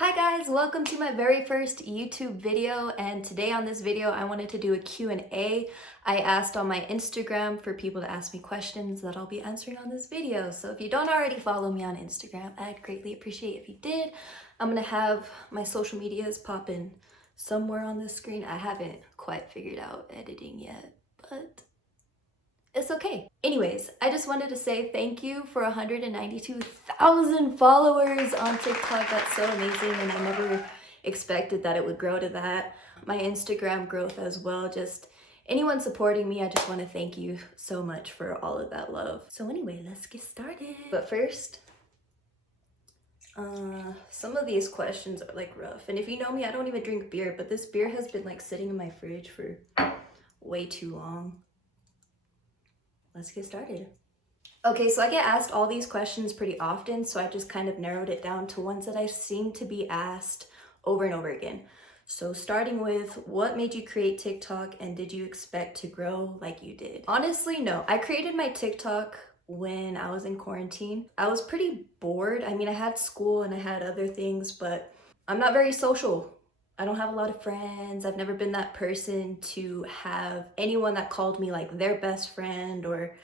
Hi guys, welcome to my very first YouTube video, and today on this video I wanted to do a Q&A. I asked on my Instagram for people to ask me questions that I'll be answering on this video. So if you don't already follow me on Instagram, I'd greatly appreciate if you did. I'm gonna have my social medias popping somewhere on the screen. I haven't quite figured out editing yet, but it's okay. Anyways, I just wanted to say thank you for 192,000 followers on TikTok. That's so amazing, and I never expected that it would grow to that. My Instagram growth as well. Just anyone supporting me, I just want to thank you so much for all of that love. So anyway, let's get started. But first, some of these questions are like rough. And if you know me, I don't even drink beer, but this beer has been like sitting in my fridge for way too long. Let's get started. Okay, so I get asked all these questions pretty often, so I just kind of narrowed it down to ones that I seem to be asked over and over again. So starting with, what made you create TikTok and did you expect to grow like you did? Honestly, no. I created my TikTok when I was in quarantine. I was pretty bored. I mean, I had school and I had other things, but I'm not very social. I don't have a lot of friends. I've never been that person to have anyone that called me like their best friend or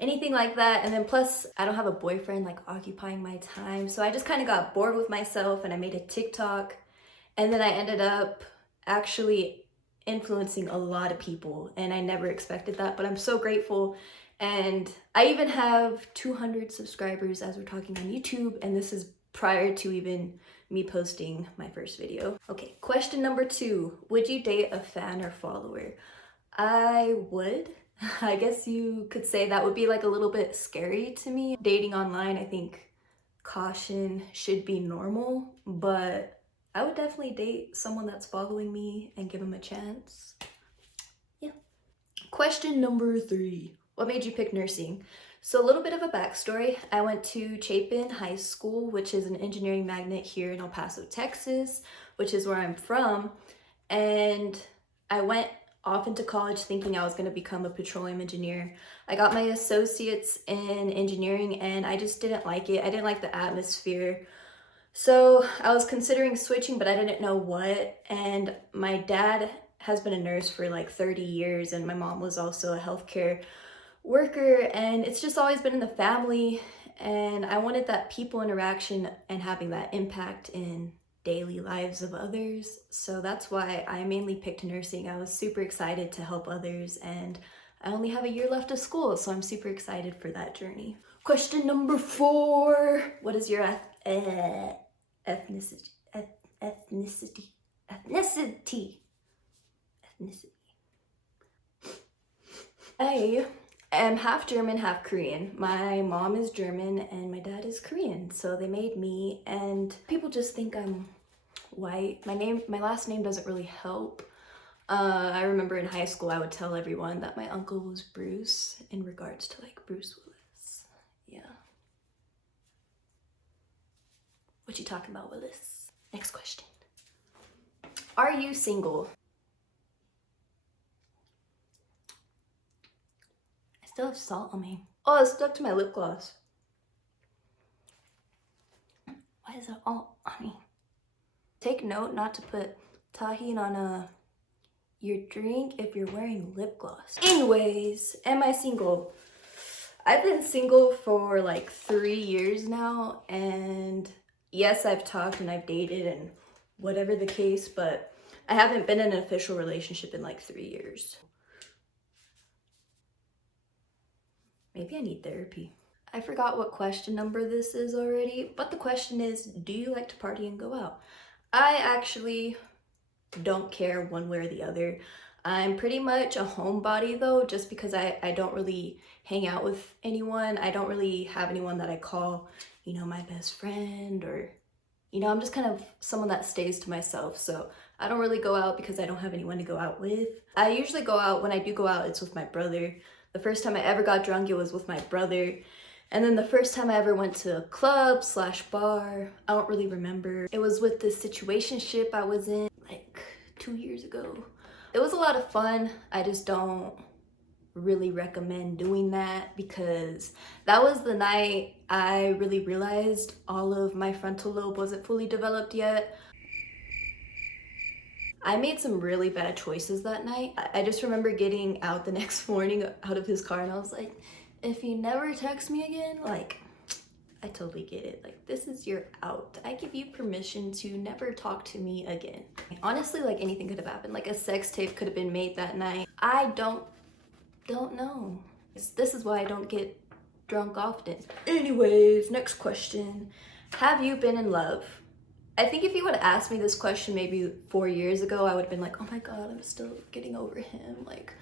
anything like that. And then plus, I don't have a boyfriend like occupying my time. So I just kind of got bored with myself and I made a TikTok. And then I ended up actually influencing a lot of people. And I never expected that, but I'm so grateful. And I even have 200 subscribers as we're talking on YouTube. And this is prior to even me posting my first video. Okay, question number 2. Would you date a fan or follower? I would. I guess you could say that would be like a little bit scary to me. Dating online, I think caution should be normal, but I would definitely date someone that's following me and give them a chance. Yeah. Question number 3. What made you pick nursing? So a little bit of a backstory. I went to Chapin High School, which is an engineering magnet here in El Paso, Texas, which is where I'm from. And I went off into college thinking I was going to become a petroleum engineer. I got my associates in engineering and I just didn't like it. I didn't like the atmosphere. So I was considering switching, but I didn't know what. And my dad has been a nurse for like 30 years and my mom was also a healthcare worker, and it's just always been in the family, and I wanted that people interaction and having that impact in daily lives of others. So that's why I mainly picked nursing. I was super excited to help others, and I only have a year left of school, so I'm super excited for that journey. Question number 4. What is your ethnicity? Ethnicity. I am half German, half Korean. My mom is German and my dad is Korean, so they made me, and people just think I'm white. My last name doesn't really help. I remember in high school I would tell everyone that my uncle was Bruce in regards to like Bruce Willis. Yeah. What you talking about, Willis? Next question. Are you single? Still have salt on me. Oh, it's stuck to my lip gloss. Why is that all on me? Take note not to put tahini on your drink if you're wearing lip gloss. Anyways, am I single? I've been single for like 3 years now, and yes, I've talked and I've dated and whatever the case, but I haven't been in an official relationship in like 3 years. Maybe I need therapy. I forgot what question number this is already, but the question is, do you like to party and go out? I actually don't care one way or the other. I'm pretty much a homebody though, just because I don't really hang out with anyone. I don't really have anyone that I call, my best friend, or, I'm just kind of someone that stays to myself. So I don't really go out because I don't have anyone to go out with. I usually go out. When I do go out, it's with my brother. The first time I ever got drunk, it was with my brother. And then the first time I ever went to a club / bar, I don't really remember. It was with this situationship I was in like 2 years ago. It was a lot of fun. I just don't really recommend doing that, because that was the night I really realized all of my frontal lobe wasn't fully developed yet. I made some really bad choices that night. I just remember getting out the next morning out of his car and I was like, if you never text me again, like, I totally get it. Like, this is your out. I give you permission to never talk to me again. Honestly, like, anything could have happened. Like, a sex tape could have been made that night. I don't know. This is why I don't get drunk often. Anyways, next question. Have you been in love? I think if you would have asked me this question maybe 4 years ago, I would have been like, oh my god, I'm still getting over him. Like,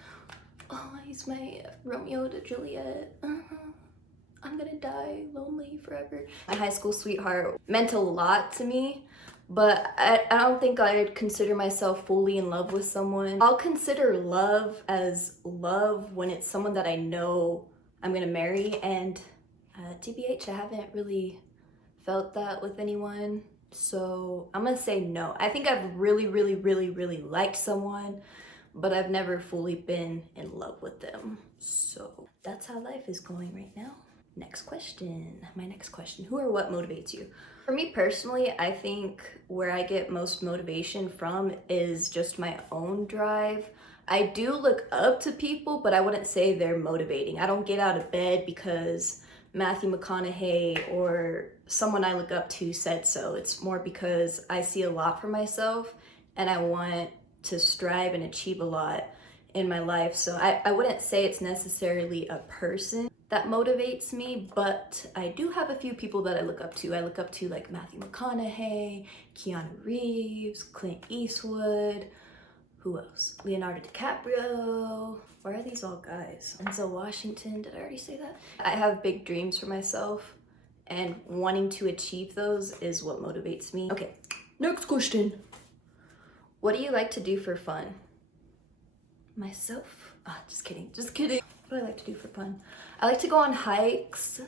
oh, he's my Romeo to Juliet. I'm gonna die lonely forever. My high school sweetheart meant a lot to me, but I don't think I'd consider myself fully in love with someone. I'll consider love as love when it's someone that I know I'm gonna marry, and TBH, I haven't really felt that with anyone, so I'm gonna say no. I think I've really liked someone, but I've never fully been in love with them. So that's how life is going right now. Next question. My next question. Who or what motivates you? For me personally, I think where I get most motivation from is just my own drive. I do look up to people, but I wouldn't say they're motivating. I don't get out of bed because Matthew McConaughey or someone I look up to said so. It's more because I see a lot for myself and I want to strive and achieve a lot in my life. So I wouldn't say it's necessarily a person that motivates me, but I do have a few people that I look up to. I look up to like Matthew McConaughey, Keanu Reeves, Clint Eastwood, who else? Leonardo DiCaprio. Why are these all guys? Denzel Washington, did I already say that? I have big dreams for myself, and wanting to achieve those is what motivates me. Okay, next question. What do you like to do for fun? Myself? Ah, just kidding, just kidding. What do I like to do for fun? I like to go on hikes.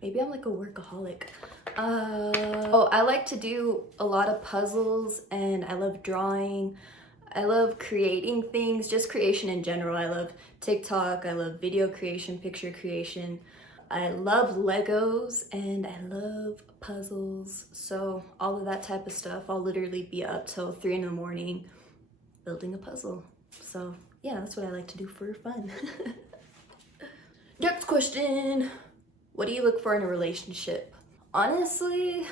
Maybe I'm like a workaholic. Oh, I like to do a lot of puzzles, and I love drawing. I love creating things, just creation in general. I love TikTok, I love video creation, picture creation. I love Legos and I love puzzles. So all of that type of stuff, I'll literally be up till 3 in the morning building a puzzle. So yeah, that's what I like to do for fun. Next question. What do you look for in a relationship? Honestly,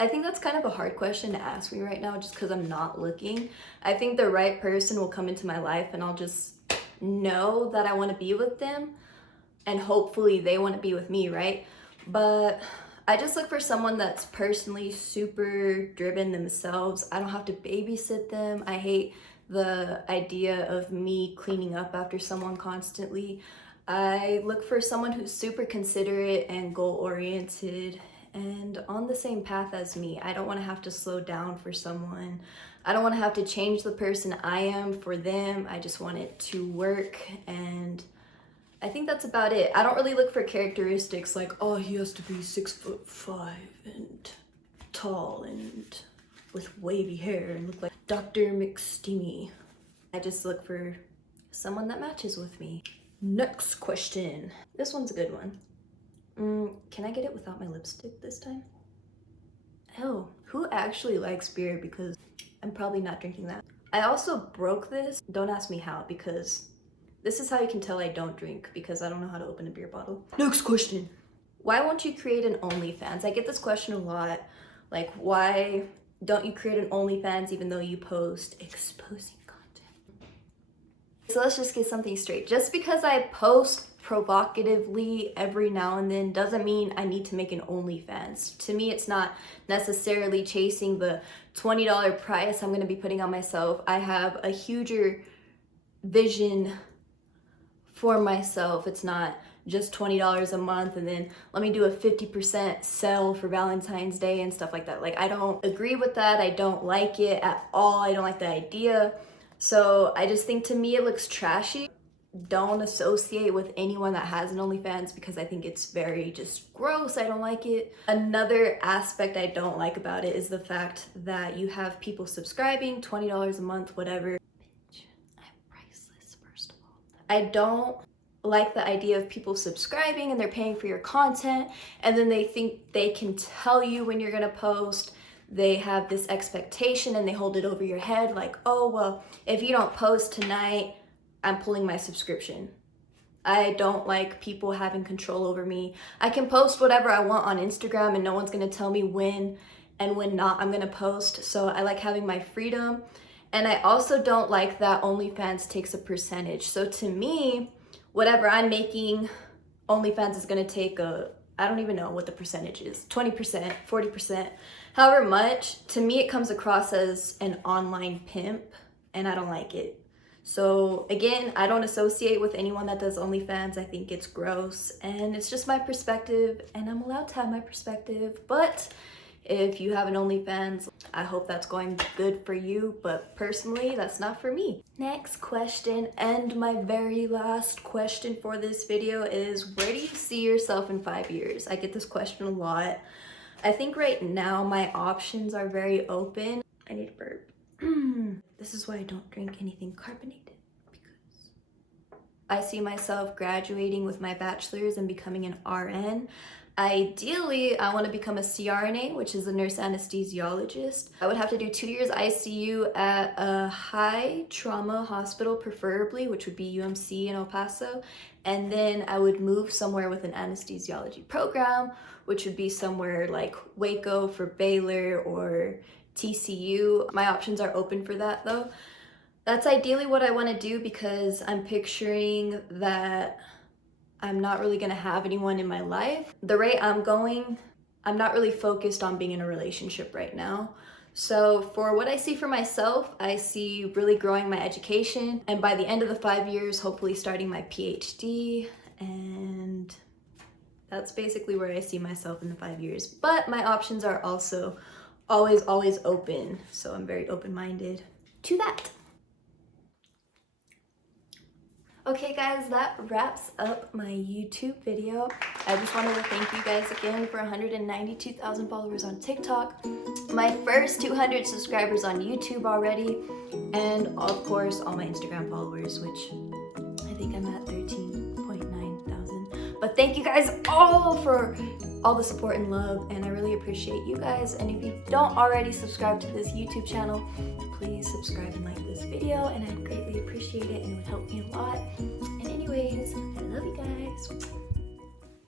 I think that's kind of a hard question to ask me right now just because I'm not looking. I think the right person will come into my life and I'll just know that I want to be with them, and hopefully they want to be with me, right? But I just look for someone that's personally super driven themselves. I don't have to babysit them. I hate the idea of me cleaning up after someone constantly. I look for someone who's super considerate and goal-oriented and on the same path as me. I don't want to have to slow down for someone. I don't want to have to change the person I am for them. I just want it to work, and I think that's about it. I don't really look for characteristics like, oh, he has to be 6'5" and tall and with wavy hair and look like Dr. McSteamy. I just look for someone that matches with me. Next question. This one's a good one. Can I get it without my lipstick this time? Oh, who actually likes beer? Because I'm probably not drinking that. I also broke this. Don't ask me how, because this is how you can tell I don't drink, because I don't know how to open a beer bottle. Next question. Why won't you create an OnlyFans? I get this question a lot. Like, why don't you create an OnlyFans even though you post exposing content? So let's just get something straight. Just because I post provocatively every now and then doesn't mean I need to make an OnlyFans. To me, it's not necessarily chasing the $20 price I'm going to be putting on myself. I have a huger vision for myself. It's not just $20 a month and then let me do a 50% sell for Valentine's Day and stuff like that. Like, I don't agree with that. I don't like it at all. I don't like the idea. So I just think, to me, it looks trashy. Don't associate with anyone that has an OnlyFans because I think it's very just gross. I don't like it. Another aspect I don't like about it is the fact that you have people subscribing, $20 a month, whatever. Bitch, I'm priceless. I don't like the idea of people subscribing and they're paying for your content, and then they think they can tell you when you're gonna post. They have this expectation and they hold it over your head like, oh, well, if you don't post tonight, I'm pulling my subscription. I don't like people having control over me. I can post whatever I want on Instagram and no one's gonna tell me when and when not I'm gonna post. So I like having my freedom. And I also don't like that OnlyFans takes a percentage. So to me, whatever I'm making, OnlyFans is gonna take I don't even know what the percentage is, 20%, 40%, however much. To me, it comes across as an online pimp, and I don't like it. So again, I don't associate with anyone that does OnlyFans. I think it's gross, and it's just my perspective, and I'm allowed to have my perspective. But if you have an OnlyFans, I hope that's going good for you, but personally, that's not for me. Next question, and my very last question for this video is, where do you see yourself in 5 years? I get this question a lot. I think right now my options are very open. I need a burp. This is why I don't drink anything carbonated, because I see myself graduating with my bachelor's and becoming an RN. Ideally, I want to become a CRNA, which is a nurse anesthesiologist. I would have to do 2 years ICU at a high trauma hospital, preferably, which would be UMC in El Paso. And then I would move somewhere with an anesthesiology program, which would be somewhere like Waco for Baylor or TCU. My options are open for that though. That's ideally what I want to do, because I'm picturing that I'm not really gonna have anyone in my life. The rate I'm going, I'm not really focused on being in a relationship right now. So for what I see for myself, I see really growing my education, and by the end of the 5 years, hopefully starting my PhD, and that's basically where I see myself in the 5 years. But my options are also always open, so I'm very open-minded to that. Okay guys, that wraps up my YouTube video. I just wanted to thank you guys again for 192,000 followers on TikTok, my first 200 subscribers on YouTube already, and of course all my Instagram followers, which I think I'm at 13.9 thousand. But thank you guys all for all the support and love, and I really appreciate you guys. And if you don't already subscribe to this YouTube channel, please subscribe and like this video, and I'd greatly appreciate it, and it would help me a lot. And anyways, I love you guys.